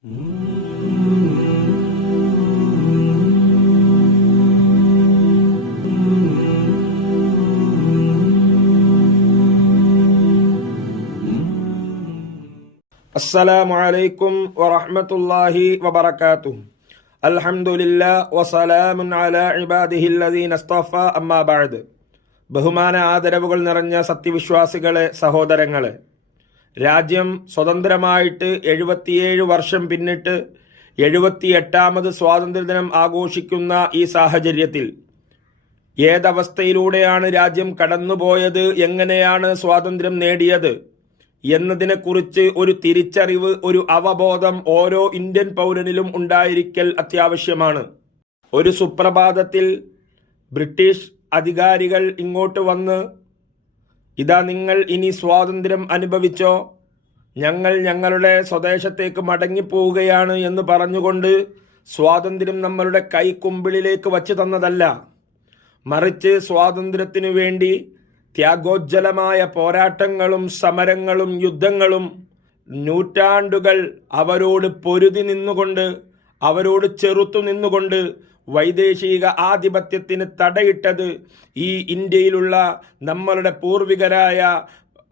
അസ്സലാമു അലൈക്കും വറഹ്മത്തുള്ളാഹി വബറകാതുഹു. അൽഹംദുലില്ലാഹ് വസലാമുൻ അലാ ഇബാദിഹില്ലദീന ഇസ്തഫ അമ്മാ ബഅദ്. ബഹുമാന ആദരവുകൾ നിറഞ്ഞ സത്യവിശ്വാസികളെ, സഹോദരങ്ങളെ, രാജ്യം സ്വതന്ത്രമായിട്ട് 77 വർഷം പിന്നിട്ട് 78ാമത് സ്വാതന്ത്ര്യദിനം ആഘോഷിക്കുന്ന ഈ സാഹചര്യത്തിൽ ഏതവസ്ഥയിലൂടെയാണ് രാജ്യം കടന്നുപോയത്, എങ്ങനെയാണ് സ്വാതന്ത്ര്യം നേടിയത് എന്നതിനെക്കുറിച്ച് ഒരു തിരിച്ചറിവ്, ഒരു അവബോധം ഓരോ ഇന്ത്യൻ പൗരനിലും ഉണ്ടായിരിക്കൽ അത്യാവശ്യമാണ്. ഒരു സുപ്രഭാതത്തിൽ ബ്രിട്ടീഷ് അധികാരികൾ ഇങ്ങോട്ട് വന്ന്, ഇതാ നിങ്ങൾ ഇനി സ്വാതന്ത്ര്യം അനുഭവിച്ചോ, ഞങ്ങൾ ഞങ്ങളുടെ സ്വദേശത്തേക്ക് മടങ്ങിപ്പോവുകയാണ് എന്ന് പറഞ്ഞുകൊണ്ട് സ്വാതന്ത്ര്യം നമ്മളുടെ കൈക്കുമ്പിളിലേക്ക് വച്ച് തന്നതല്ല, മറിച്ച് സ്വാതന്ത്ര്യത്തിനു വേണ്ടി ത്യാഗോജ്ജലമായ പോരാട്ടങ്ങളും സമരങ്ങളും യുദ്ധങ്ങളും നൂറ്റാണ്ടുകൾ അവരോട് പൊരുതി നിന്നുകൊണ്ട്, അവരോട് ചെറുത്തു നിന്നുകൊണ്ട് വൈദേശിക ആധിപത്യത്തിന് തടയിട്ടത് ഈ ഇന്ത്യയിലുള്ള നമ്മളുടെ പൂർവികരായ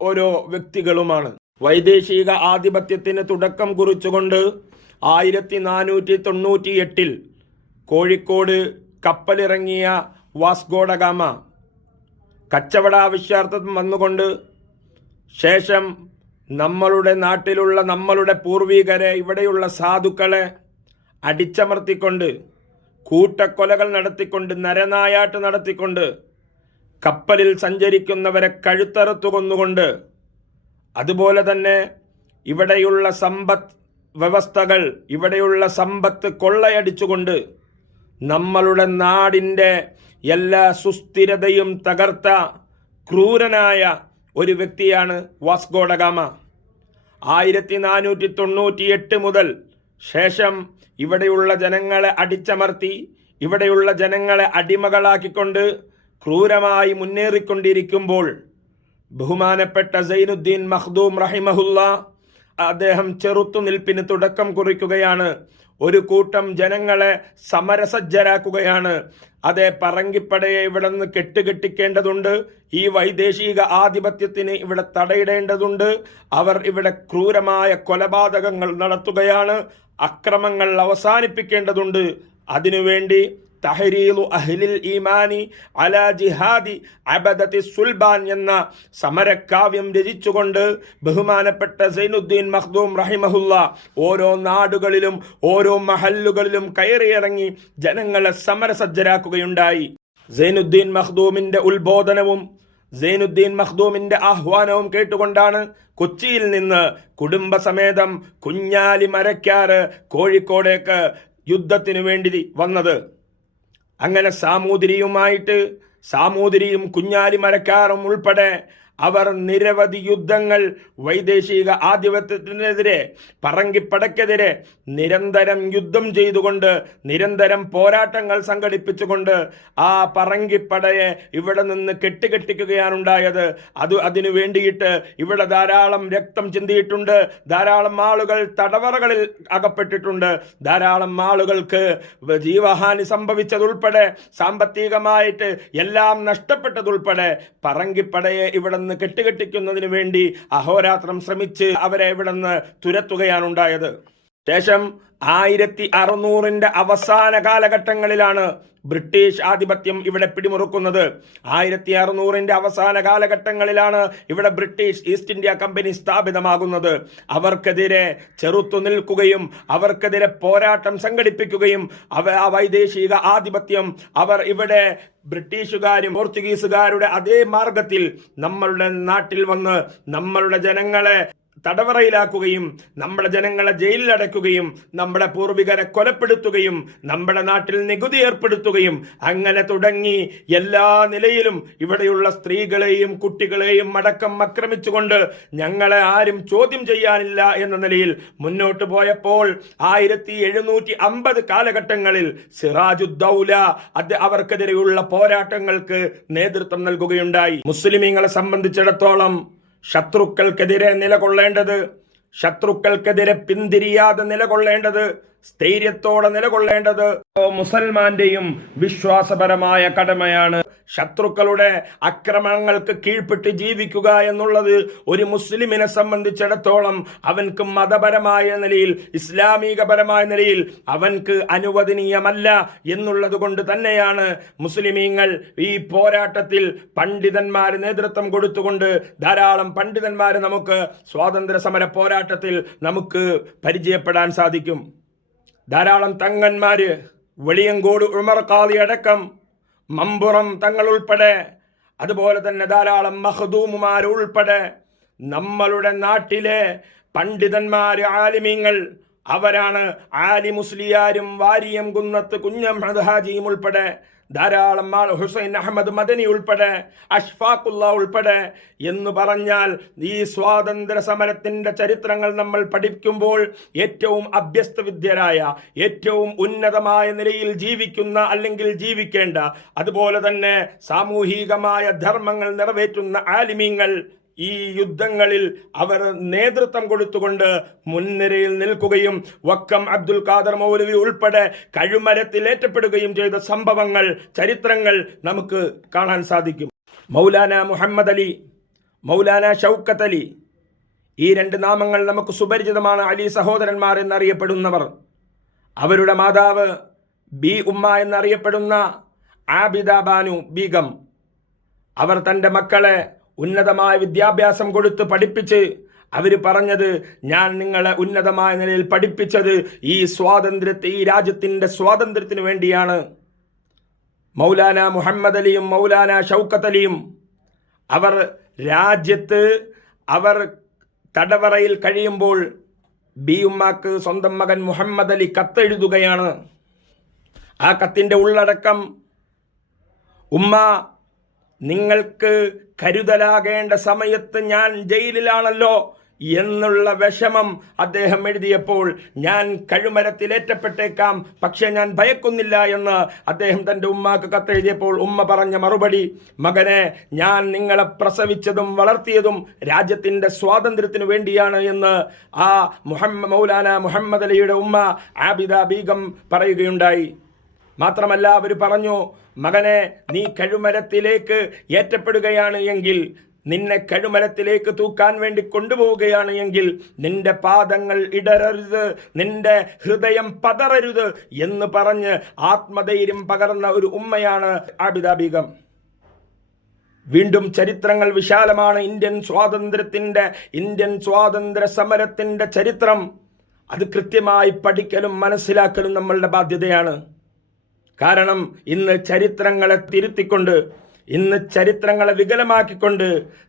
ഓരോ വ്യക്തികളുമാണ്. വൈദേശിക ആധിപത്യത്തിന് തുടക്കം കുറിച്ചുകൊണ്ട് 1498 കോഴിക്കോട് കപ്പലിറങ്ങിയ വാസ്കോഡഗാമ കച്ചവടാവശ്യാർത്ഥം വന്നുകൊണ്ട് ശേഷം നമ്മളുടെ നാട്ടിലുള്ള നമ്മളുടെ പൂർവികരെ, ഇവിടെയുള്ള സാധുക്കളെ അടിച്ചമർത്തിക്കൊണ്ട്, കൂട്ടക്കൊലകൾ നടത്തിക്കൊണ്ട്, നരനായാട്ട് നടത്തിക്കൊണ്ട്, കപ്പലിൽ സഞ്ചരിക്കുന്നവരെ കഴുത്തറുത്തു കൊന്നുകൊണ്ട്, അതുപോലെ തന്നെ ഇവിടെയുള്ള സമ്പത്ത് വ്യവസ്ഥകൾ, ഇവിടെയുള്ള സമ്പത്ത് കൊള്ളയടിച്ചുകൊണ്ട് നമ്മളുടെ നാടിൻ്റെ എല്ലാ സുസ്ഥിരതയും തകർത്ത ക്രൂരനായ ഒരു വ്യക്തിയാണ് വാസ്കോഡഗാമ. 1498 മുതൽ ശേഷം ഇവിടെയുള്ള ജനങ്ങളെ അടിച്ചമർത്തി, ഇവിടെയുള്ള ജനങ്ങളെ അടിമകളാക്കിക്കൊണ്ട് ക്രൂരമായി മുന്നേറിക്കൊണ്ടിരിക്കുമ്പോൾ ബഹുമാനപ്പെട്ട സൈനുദ്ദീൻ മഖ്ദൂം റഹിമഹുല്ല അദ്ദേഹം ചെറുത്തുനിൽപ്പിന് തുടക്കം കുറിക്കുകയാണ്. ഒരു കൂട്ടം ജനങ്ങളെ സമരസജ്ജരാക്കുകയാണ്. അതേ, പറങ്കിപ്പടയെ ഇവിടെ നിന്ന് കെട്ടുകെട്ടിക്കേണ്ടതുണ്ട്, ഈ വൈദേശിക ആധിപത്യത്തിന് ഇവിടെ തടയിടേണ്ടതുണ്ട്, അവർ ഇവിടെ ക്രൂരമായ കൊലപാതകങ്ങൾ നടത്തുകയാണ്, അക്രമങ്ങൾ അവസാനിപ്പിക്കേണ്ടതുണ്ട്. അതിനുവേണ്ടി തഹരീലു അഹ്ലിൽ ഈമാനി അലാ ജിഹാദി അബദത്തി സുൽബാൻ എന്ന സമരക്കാവ്യം രചിച്ചുകൊണ്ട് ബഹുമാനപ്പെട്ട സൈനുദ്ദീൻ മഖ്ദൂം റഹിമഹുല്ല ഓരോ നാടുകളിലും ഓരോ മഹല്ലുകളിലും കയറിയിറങ്ങി ജനങ്ങളെ സമരസജ്ജരാക്കുകയുണ്ടായി. സൈനുദ്ദീൻ മഖ്ദൂമിന്റെ ഉത്ബോധനവും സൈനുദ്ദീൻ മഖ്ദൂമിന്റെ ആഹ്വാനവും കേട്ടുകൊണ്ടാണ് കൊച്ചിയിൽ നിന്ന് കുടുംബസമേതം കുഞ്ഞാലി മരക്കാറ് കോഴിക്കോടേക്ക് യുദ്ധത്തിനു വേണ്ടി വന്നത്. അങ്ങനെ സാമൂതിരിയും കുഞ്ഞാലി മരക്കാറും ഉൾപ്പെടെ അവർ നിരവധി യുദ്ധങ്ങൾ വൈദേശിക ആധിപത്യത്തിനെതിരെ, പറങ്കിപ്പടക്കെതിരെ നിരന്തരം യുദ്ധം ചെയ്തുകൊണ്ട്, നിരന്തരം പോരാട്ടങ്ങൾ സംഘടിപ്പിച്ചുകൊണ്ട് ആ പറങ്കിപ്പടയെ ഇവിടെ നിന്ന് കെട്ടിക്കെട്ടിക്കുകയാണുണ്ടായത്. അതിനു വേണ്ടിയിട്ട് ഇവിടെ ധാരാളം രക്തം ചിന്തിയിട്ടുണ്ട്, ധാരാളം ആളുകൾ തടവറകളിൽ അകപ്പെട്ടിട്ടുണ്ട്, ധാരാളം ആളുകൾക്ക് ജീവഹാനി സംഭവിച്ചതുൾപ്പെടെ സാമ്പത്തികമായിട്ട് എല്ലാം നഷ്ടപ്പെട്ടതുൾപ്പെടെ പറങ്കിപ്പടയെ ഇവിടെ കെട്ടുകെട്ടിക്കുന്നതിന് വേണ്ടി അഹോരാത്രം ശ്രമിച്ച് അവരെ ഇവിടെ നിന്ന് തുരത്തുകയാണുണ്ടായത്. ശേഷം 1600 അവസാന കാലഘട്ടങ്ങളിലാണ് ബ്രിട്ടീഷ് ആധിപത്യം ഇവിടെ പിടിമുറുക്കുന്നത്. 1600 അവസാന കാലഘട്ടങ്ങളിലാണ് ഇവിടെ ബ്രിട്ടീഷ് ഈസ്റ്റ് ഇന്ത്യ കമ്പനി സ്ഥാപിതമാകുന്നത്. അവർക്കെതിരെ ചെറുത്തു നിൽക്കുകയും അവർക്കെതിരെ പോരാട്ടം സംഘടിപ്പിക്കുകയും ആ വൈദേശിക ആധിപത്യം അവർ ഇവിടെ ബ്രിട്ടീഷുകാരും പോർച്ചുഗീസുകാരുടെ അതേ മാർഗത്തിൽ നമ്മളുടെ നാട്ടിൽ വന്ന് നമ്മളുടെ ജനങ്ങളെ തടവറയിലാക്കുകയും നമ്മുടെ ജനങ്ങളെ ജയിലിലടയ്ക്കുകയും നമ്മുടെ പൂർവികരെ കൊലപ്പെടുത്തുകയും നമ്മുടെ നാട്ടിൽ നികുതി ഏർപ്പെടുത്തുകയും അങ്ങനെ തുടങ്ങി എല്ലാ നിലയിലും ഇവിടെയുള്ള സ്ത്രീകളെയും കുട്ടികളെയും അടക്കം ആക്രമിച്ചുകൊണ്ട് ഞങ്ങളെ ആരും ചോദ്യം ചെയ്യാനില്ല എന്ന നിലയിൽ മുന്നോട്ട് പോയപ്പോൾ 1750 കാലഘട്ടങ്ങളിൽ സിറാജുദ്ദൗല അവർക്കെതിരെയുള്ള പോരാട്ടങ്ങൾക്ക് നേതൃത്വം നൽകുകയുണ്ടായി. മുസ്ലിമീങ്ങളെ സംബന്ധിച്ചിടത്തോളം ശത്രുക്കൾക്കെതിരെ നിലകൊള്ളേണ്ടത് ശത്രുക്കൾക്കെതിരെ പിന്തിരിയാതെ നിലകൊള്ളേണ്ടത്, സ്ഥൈര്യത്തോടെ നിലകൊള്ളേണ്ടത് മുസൽമാന്റെയും വിശ്വാസപരമായ കടമയാണ്. ശത്രുക്കളുടെ ആക്രമണങ്ങൾക്ക് കീഴ്പ്പെട്ട് ജീവിക്കുക എന്നുള്ളത് ഒരു മുസ്ലിമിനെ സംബന്ധിച്ചിടത്തോളം അവൻക്ക് മതപരമായ നിലയിൽ, ഇസ്ലാമികപരമായ നിലയിൽ അവൻക്ക് അനുവദനീയമല്ല എന്നുള്ളത് കൊണ്ട് തന്നെയാണ് മുസ്ലിമീങ്ങൾ ഈ പോരാട്ടത്തിൽ പണ്ഡിതന്മാർ നേതൃത്വം കൊടുത്തുകൊണ്ട് ധാരാളം പണ്ഡിതന്മാർ നമുക്ക് സ്വാതന്ത്ര്യ സമര പോരാട്ടത്തിൽ നമുക്ക് പരിചയപ്പെടാൻ സാധിക്കും. ധാരാളം തങ്ങന്മാർ, വെളിയങ്കോട് ഉമർ ഖാദി അടക്കം, മമ്പുറം തങ്ങൾ ഉൾപ്പെടെ, അതുപോലെ തന്നെ ധാരാളം മഖ്ദൂമുമാർ ഉൾപ്പെടെ നമ്മളുടെ നാട്ടിലെ പണ്ഡിതന്മാർ, ആലിമീങ്ങൾ, അവരാണ് ആലി മുസ്ലിയാരും വാരിയം കുന്നത്ത് കുഞ്ഞഹമ്മദ് ഹാജിയും ഉൾപ്പെടെ ധാരാളം ഹുസൈൻ അഹമ്മദ് മദനി ഉൾപ്പെടെ, അഷ്ഫാഖുള്ള ഉൾപ്പെടെ എന്ന് പറഞ്ഞാൽ ഈ സ്വാതന്ത്ര്യ സമരത്തിൻ്റെ ചരിത്രങ്ങൾ നമ്മൾ പഠിക്കുമ്പോൾ ഏറ്റവും അഭ്യസ്തവിദ്യരായ, ഏറ്റവും ഉന്നതമായ നിലയിൽ ജീവിക്കുന്ന അല്ലെങ്കിൽ ജീവിക്കേണ്ട, അതുപോലെ തന്നെ സാമൂഹികമായ ധർമ്മങ്ങൾ നിറവേറ്റുന്ന ആലിമീങ്ങൾ ഈ യുദ്ധങ്ങളിൽ അവർ നേതൃത്വം കൊടുത്തുകൊണ്ട് മുൻനിരയിൽ നിൽക്കുകയും വക്കം അബ്ദുൽ ഖാദർ മൗലവി ഉൾപ്പെടെ കഴുമരത്തിലേറ്റപ്പെടുകയും ചെയ്ത സംഭവങ്ങൾ, ചരിത്രങ്ങൾ നമുക്ക് കാണാൻ സാധിക്കും. മൗലാന മുഹമ്മദ് അലി, മൗലാന ഷൗക്കത്ത് അലി, ഈ രണ്ട് നാമങ്ങൾ നമുക്ക് സുപരിചിതമാണ്. അലി സഹോദരന്മാർ എന്നറിയപ്പെടുന്നവർ. അവരുടെ മാതാവ് ബി ഉമ്മ എന്നറിയപ്പെടുന്ന ആബിദ ബാനു ബീഗം, അവർ തൻ്റെ മക്കളെ ഉന്നതമായ വിദ്യാഭ്യാസം കൊടുത്ത് പഠിപ്പിച്ച് അവർ പറഞ്ഞത്, ഞാൻ നിങ്ങളെ ഉന്നതമായ നിലയിൽ പഠിപ്പിച്ചത് ഈ സ്വാതന്ത്ര്യത്തെ, ഈ രാജ്യത്തിൻ്റെ സ്വാതന്ത്ര്യത്തിന് വേണ്ടിയാണ്. മൗലാന മുഹമ്മദ് അലിയും മൗലാന ഷൗക്കത്ത് അലിയും അവർ രാജ്യത്ത് അവർ തടവറയിൽ കഴിയുമ്പോൾ ബി ഉമ്മാക്ക് സ്വന്തം മകൻ മുഹമ്മദ് അലി കത്തെഴുതുകയാണ്. ആ കത്തിൻ്റെ ഉള്ളടക്കം, ഉമ്മ, നിങ്ങൾക്ക് കരുതലാകേണ്ട സമയത്ത് ഞാൻ ജയിലിലാണല്ലോ എന്നുള്ള വിഷമം അദ്ദേഹം എഴുതിയപ്പോൾ, ഞാൻ കഴുമരത്തിലേറ്റപ്പെട്ടേക്കാം, പക്ഷെ ഞാൻ ഭയക്കുന്നില്ല എന്ന് അദ്ദേഹം തൻ്റെ ഉമ്മാക്ക് കത്തെഴുതിയപ്പോൾ ഉമ്മ പറഞ്ഞ മറുപടി, മകനെ, ഞാൻ നിങ്ങളെ പ്രസവിച്ചതും വളർത്തിയതും രാജ്യത്തിൻ്റെ സ്വാതന്ത്ര്യത്തിന് വേണ്ടിയാണ് എന്ന് ആ മൗലാന മുഹമ്മദ് അലിയുടെ ഉമ്മ ആബിദ ബീഗം പറയുകയുണ്ടായി. മാത്രമല്ല അവർ പറഞ്ഞു, മകനെ, നീ കഴുമരത്തിലേക്ക് ഏറ്റപ്പെടുകയാണ് എങ്കിൽ, നിന്നെ കഴുമരത്തിലേക്ക് തൂക്കാൻ വേണ്ടി കൊണ്ടുപോവുകയാണ് എങ്കിൽ നിന്റെ പാദങ്ങൾ ഇടരരുത്, നിന്റെ ഹൃദയം പതറരുത് എന്ന് പറഞ്ഞ് ആത്മധൈര്യം പകർന്ന ഒരു ഉമ്മയാണ് ആബിദ ബീഗം. വീണ്ടും ചരിത്രങ്ങൾ വിശാലമാണ്. ഇന്ത്യൻ സ്വാതന്ത്ര്യ സമരത്തിൻ്റെ ചരിത്രം അത് കൃത്യമായി പഠിക്കലും മനസ്സിലാക്കലും നമ്മളുടെ ബാധ്യതയാണ്. കാരണം ഇന്ന് ചരിത്രങ്ങളെ തിരുത്തിക്കൊണ്ട്, ഇന്ന് ചരിത്രങ്ങളെ വികലമാക്കിക്കൊണ്ട്,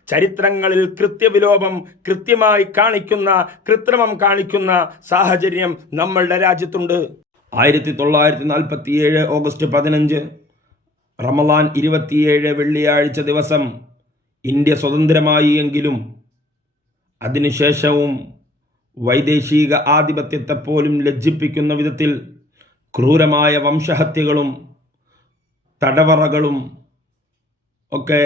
ചരിത്രങ്ങളിൽ കൃത്യവിലോപം കൃത്യമായി കാണിക്കുന്ന, കൃത്രിമം കാണിക്കുന്ന സാഹചര്യം നമ്മളുടെ രാജ്യത്തുണ്ട്. 1947 ഓഗസ്റ്റ് 15 റമളാൻ 27 വെള്ളിയാഴ്ച ദിവസം ഇന്ത്യ സ്വതന്ത്രമായി എങ്കിലും അതിനുശേഷവും വൈദേശിക ആധിപത്യത്തെപ്പോലും ലജ്ജിപ്പിക്കുന്ന വിധത്തിൽ ക്രൂരമായ വംശഹത്യകളും തടവറകളും ഒക്കെ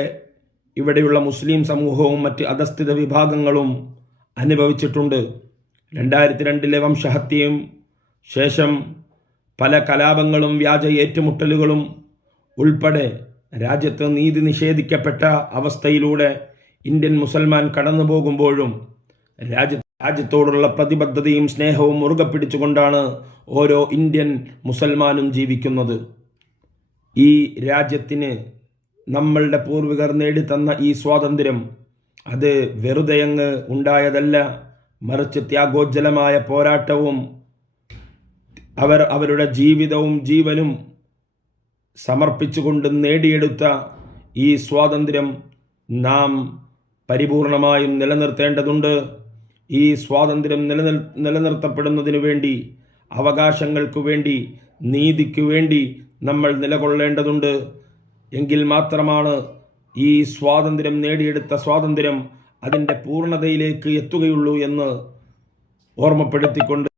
ഇവിടെയുള്ള മുസ്ലിം സമൂഹവും മറ്റ് അധസ്ഥിത വിഭാഗങ്ങളും അനുഭവിച്ചിട്ടുണ്ട്. 2002 വംശഹത്യയും ശേഷം പല കലാപങ്ങളും വ്യാജ ഏറ്റുമുട്ടലുകളും ഉൾപ്പെടെ രാജ്യത്ത് നീതി നിഷേധിക്കപ്പെട്ട അവസ്ഥയിലൂടെ ഇന്ത്യൻ മുസൽമാൻ കടന്നു പോകുമ്പോഴും രാജ്യത്തോടുള്ള പ്രതിബദ്ധതയും സ്നേഹവും മുറുകെ പിടിച്ചുകൊണ്ടാണ് ഓരോ ഇന്ത്യൻ മുസൽമാനും ജീവിക്കുന്നത്. ഈ രാജ്യത്തിന് നമ്മളുടെ പൂർവികർ നേടിത്തന്ന ഈ സ്വാതന്ത്ര്യം അത് വെറുതെ അങ്ങ് ഉണ്ടായതല്ല, മറിച്ച് ത്യാഗോജ്ജലമായ പോരാട്ടവും അവരുടെ ജീവിതവും ജീവനും സമർപ്പിച്ചുകൊണ്ട് നേടിയെടുത്ത ഈ സ്വാതന്ത്ര്യം നാം പരിപൂർണമായും നിലനിർത്തേണ്ടതുണ്ട്. ഈ സ്വാതന്ത്ര്യം നിലനിർത്തപ്പെടുന്നതിനു വേണ്ടി, അവകാശങ്ങൾക്കു വേണ്ടി, നീതിക്കു വേണ്ടി നമ്മൾ നിലകൊള്ളേണ്ടതുണ്ട്. എങ്കിൽ മാത്രമാണ് ഈ സ്വാതന്ത്ര്യം, നേടിയെടുത്ത സ്വാതന്ത്ര്യം അതിൻ്റെ പൂർണ്ണതയിലേക്ക് എത്തുകയുള്ളൂ എന്ന് ഓർമ്മപ്പെടുത്തിക്കൊണ്ട്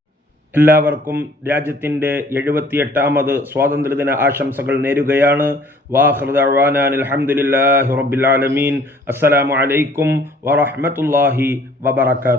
എല്ലാവർക്കും രാജ്യത്തിൻ്റെ 78ാമത് സ്വാതന്ത്ര്യദിന ആശംസകൾ നേരുകയാണ്. വാഖിറു ദഅ്വാനാ അൽഹംദുലില്ലാഹി റബ്ബിൽ ആലമീൻ. അസ്സലാമു അലൈക്കും വറഹ്മത്തുള്ളാഹി വബറകാതുഹു.